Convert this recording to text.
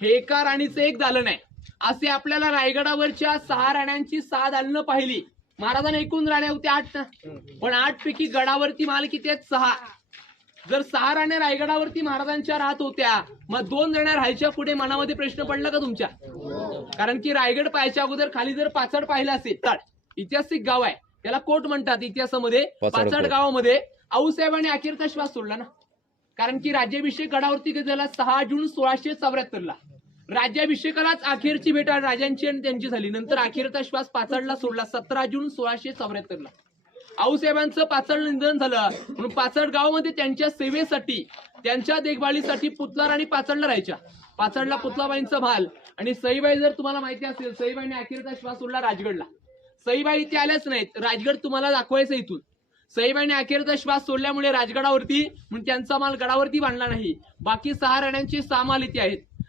हे एका राणीचं एक दालन नाही. असे आपल्याला रायगडावरच्या 6 राण्यांची 6 दालनं पाहिली. महाराजांना एकूण राण्या होत्या 8 ना, पण 8 पैकी गडावरती माल किती आहेत? 6. जर 6 राण्या रायगडावरती महाराजांच्या राहत होत्या, मग 2 राण्या राहायच्या पुढे मनामध्ये प्रश्न पडला का तुमच्या? कारण की रायगड पाहायच्या अगोदर खाली जर पाचड पाहिलं असेल तर ऐतिहासिक गाव आहे, त्याला कोट म्हणतात इतिहासामध्ये. पाचड गावामध्ये आऊसाहेबांनी अखेरचा श्वास सोडला ना, कारण की राज्याभिषेक गडावरती कधी झाला? 6 जून 1674 ला. राज्याभिषेकालाच अखेरची भेट राजांची आणि त्यांची झाली. नंतर अखेरचा श्वास पाचडला सोडला 17 जून 1674 ला. आऊसाहेबांचं पाचड निधन झालं म्हणून पाचड गावामध्ये त्यांच्या सेवेसाठी, त्यांच्या देखभालीसाठी पुतला राणी पाचडला राहायच्या. पाचडला पुतलाबाईंचा भाल. आणि सईबाई, जर तुम्हाला माहिती असेल, सईबाईने अखेरचा श्वास सोडला राजगडला. सईबाई इथे आल्याच नाहीत, राजगड तुम्हाला दाखवायचं इथून. सईबाईने अखेरचा श्वास सोडल्यामुळे राजगडावरती म्हणून त्यांचा माल गडावरती बांधला नाही. बाकी 6 राण्यांचे 6 माल इथे आहेत.